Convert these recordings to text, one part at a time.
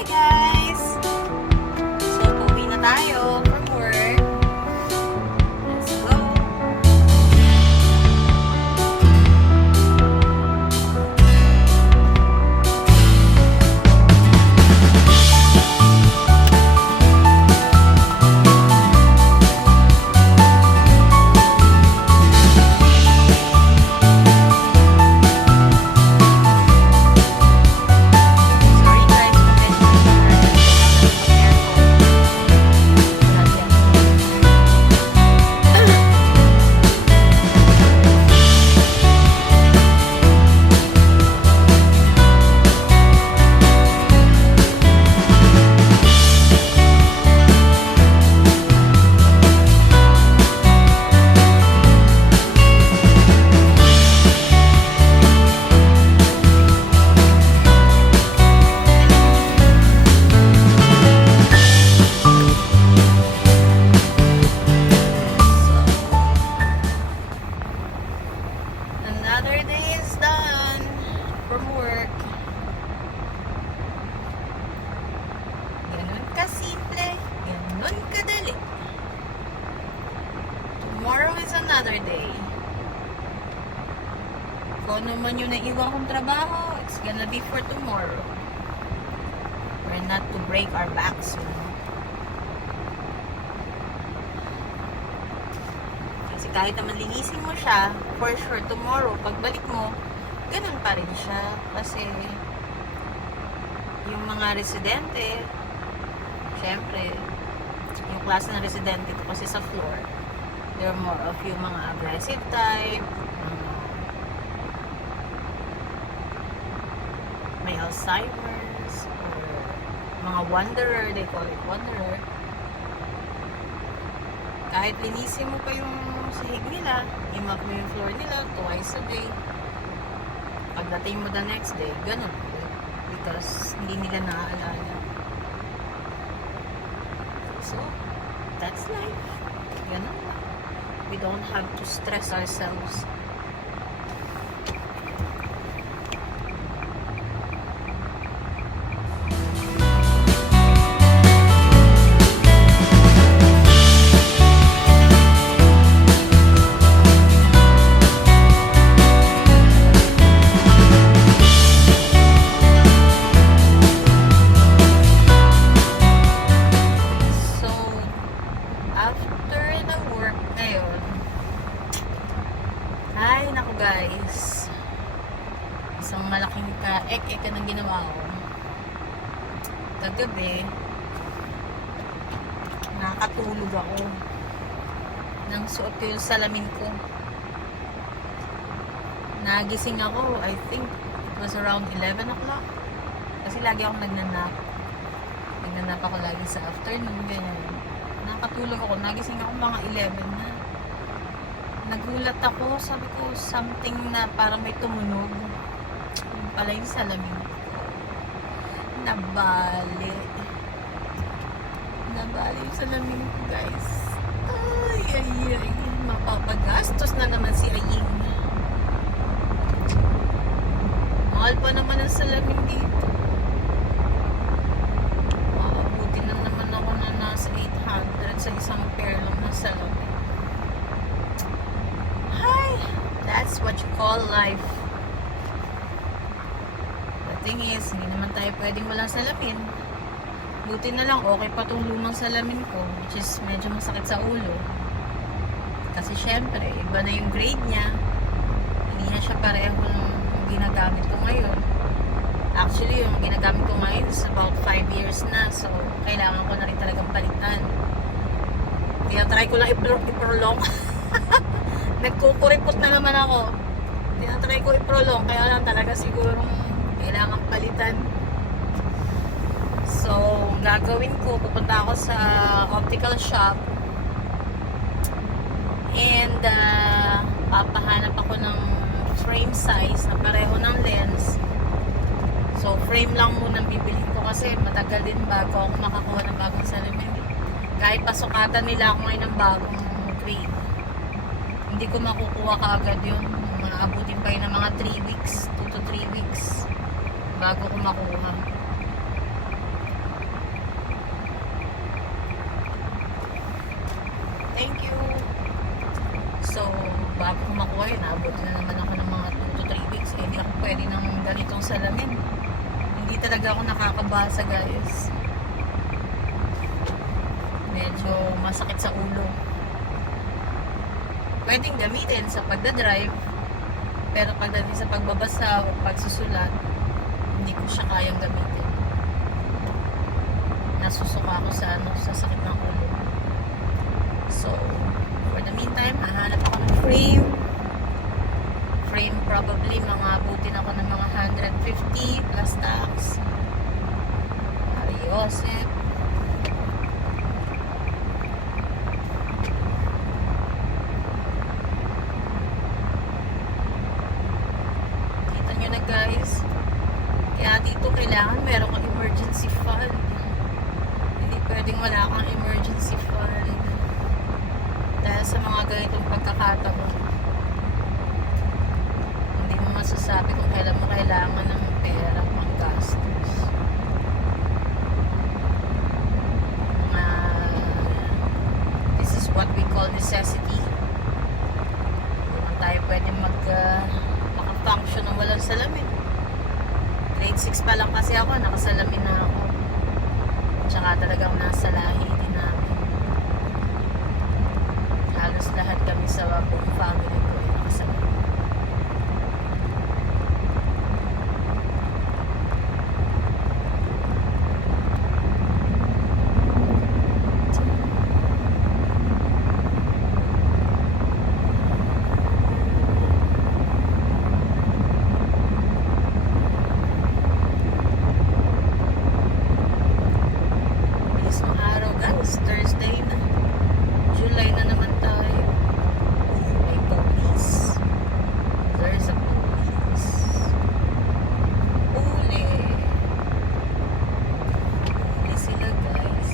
Hi guys! So, pauwi na tayo from work. Let's go! Sorry guys, another day is done from work. Ganun kasimple, ganun kadali. Tomorrow is another day. Kung ano man yung naiwan kong trabaho, it's gonna be for tomorrow. We're not to break our backs, you know. Kasi kahit naman linisin mo siya, for sure tomorrow, pagbalik mo, ganun pa rin siya. Kasi yung mga residente, syempre, yung klase ng residente ko kasi sa floor, they're more of yung mga aggressive type, may Alzheimer's, or mga wanderer, they call it wanderer. Kahit linisin mo pa yung sahig nila, i-mop mo yung floor nila twice a day. Pagdating mo the next day, ganun. Because hindi nila naaalala. So, that's life. Ganun lang. We don't have to stress ourselves. So, after the work ngayon, ay, naku guys, isang malaking ka-ek-ek ng ginawa ko. Kagabi, nakatulog ako nang suot ko yung salamin ko. Nagising ako, I think it was around 11 o'clock. Kasi lagi akong nagnanap. Nagnanap ako lagi sa afternoon, ganyan. Nakatulog ako, nagising ako mga 11 na. Nagulat ako, sabi ko, something na parang may tumunog. Yung pala yung salamin ko. Nabali. Nabali yung salamin ko, guys. Ay. Mapapagastos na naman si Aying. Mahal pa naman ang salamin dito. Maabuti na naman ako na nasa 800 sa isang pair lang na salamin. Hi! That's what you call life. The thing is, hindi naman tayo pwedeng walang salamin. Buti na lang, okay pa itong lumang salamin ko, which is medyo masakit sa ulo. Kasi syempre, iba na yung grade niya. Hindi na siya pareho ng ginagamit ko ngayon. Actually, yung ginagamit ko ngayon is about 5 years na. So, kailangan ko na rin talagang palitan. Tinatry ko lang i-prolong. Nagkukuripot na naman ako. Tinatry ko i-prolong. Kaya lang talaga sigurong kailangan palitan. So, gagawin ko, pupunta ako sa optical shop. And, papahanap ako ng frame size na pareho ng lens. So, frame lang muna bibilhin ko kasi matagal din bago ako makakuha ng bagong salamin. Kahit pasukatan nila ako ngayon ng bagong grade, hindi ko makukuha kaagad yun. Maabutin pa yun ng mga 3 weeks, 2 to 3 weeks bago ko makuha. bago ko makuha yun, abutin na naman ako ng mga 2 to 3 weeks. Eh, hindi ako pwede ng ganitong salamin. Hindi talaga ako nakakabasa, guys. Medyo masakit sa ulo. Pwedeng gamitin sa pagdadrive, pero pagdating sa pagbabasa o pagsusulat, hindi ko siya kayang gamitin. Nasusuka ako sa sakit ng ulo. So, for the meantime, hahanap ako ng frame. Frame probably, mga abutin ako ng mga 150 plus tax. Ariosep. Kita nyo na, guys. Kaya dito kailangan meron kang emergency fund. Hindi pwedeng wala kang emergency fund. Dahil sa mga ganitong pagkakataon, hindi mo masasabi kung kailan mo kailangan ng pera pang gastos. This is what we call necessity. Hindi naman tayo pwede makafunction ng walang salamin. Grade 6 pa lang kasi ako, nakasalamin na ako. Tsaka talagang nasa lahi din namin. Halos lahat kami sa buong family ko ay nakasalamin. Thursday na. July na naman tayo. May police. There's a police. Uli. Uli sila, guys.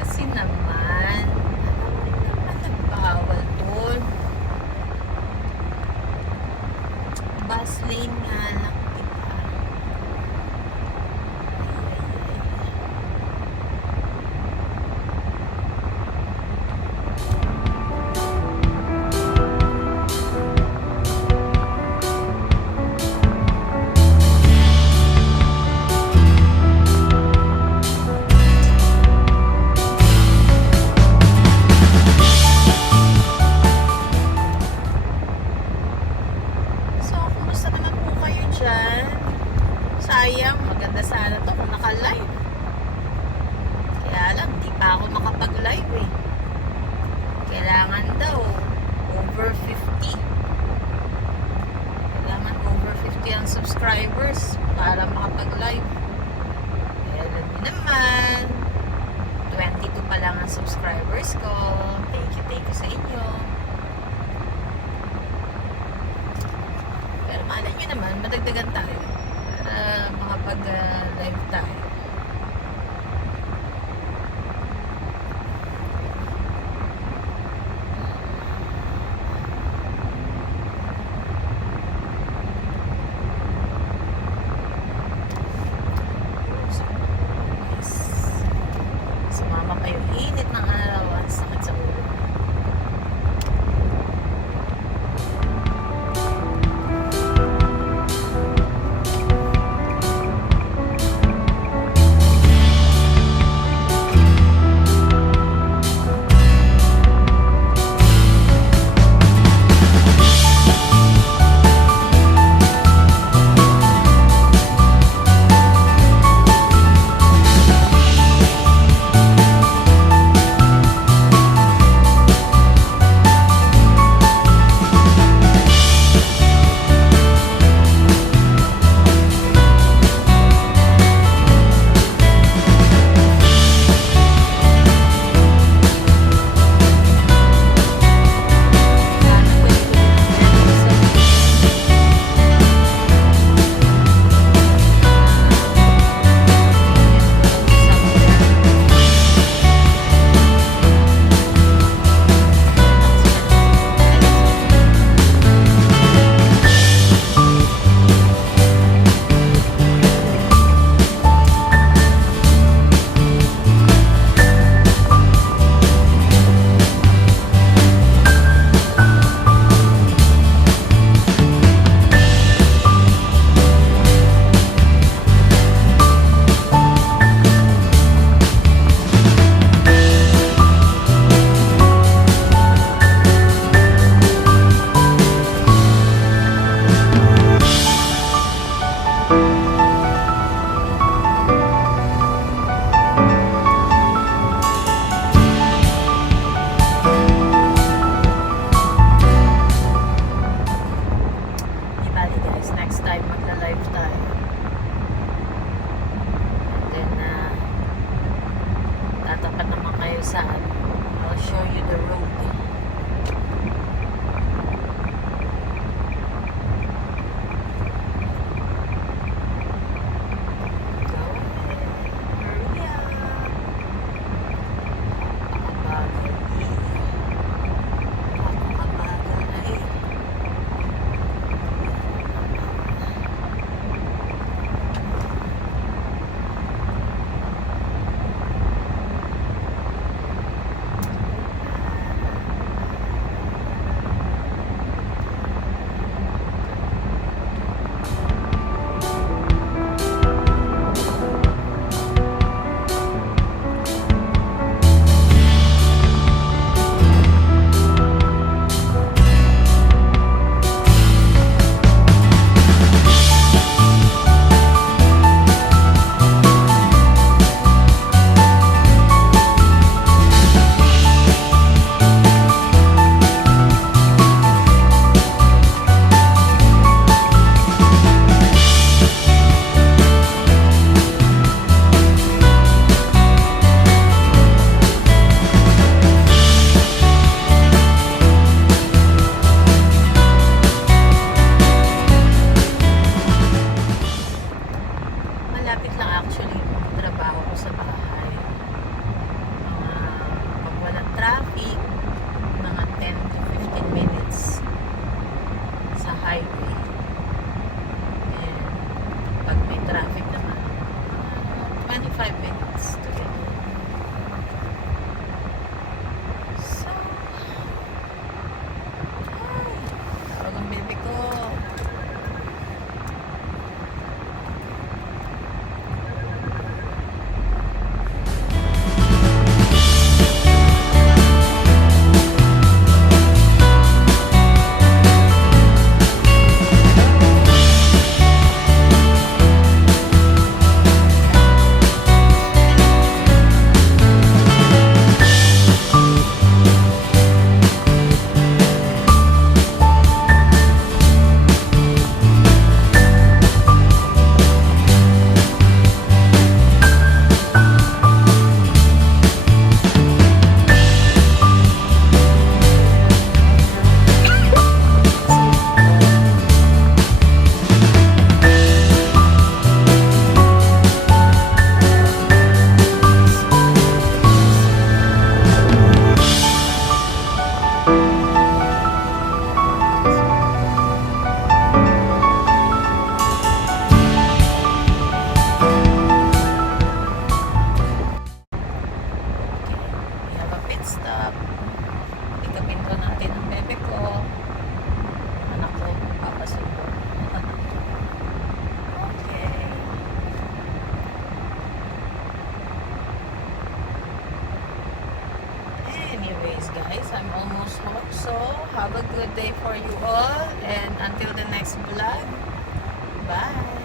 Kasi naman, nagbawal doon. Bus lane nga lang. Sayang, maganda sana to kung naka-live. Kaya lang, di pa ako makapag-live eh. Kailangan daw over 50. Kailangan over 50 ang subscribers para makapag-live. Kaya alam niyo naman, 22 pa lang ang subscribers ko. Thank you sa inyo. Pero malay nyo naman, madagdagan tayo. Makapag-live tayo. Sumama pa yung init ng araw. Sakit sa ulo. highway. And pag may traffic naman, 25 minutes to get home. So, ay, tawag ang baby ko. We have a pit stop. Ikapin ko natin ang bebe ko. Anak ko, papasundo. Okay. Anyways, guys, I'm almost home. So, have a good day for you all. And until the next vlog, bye!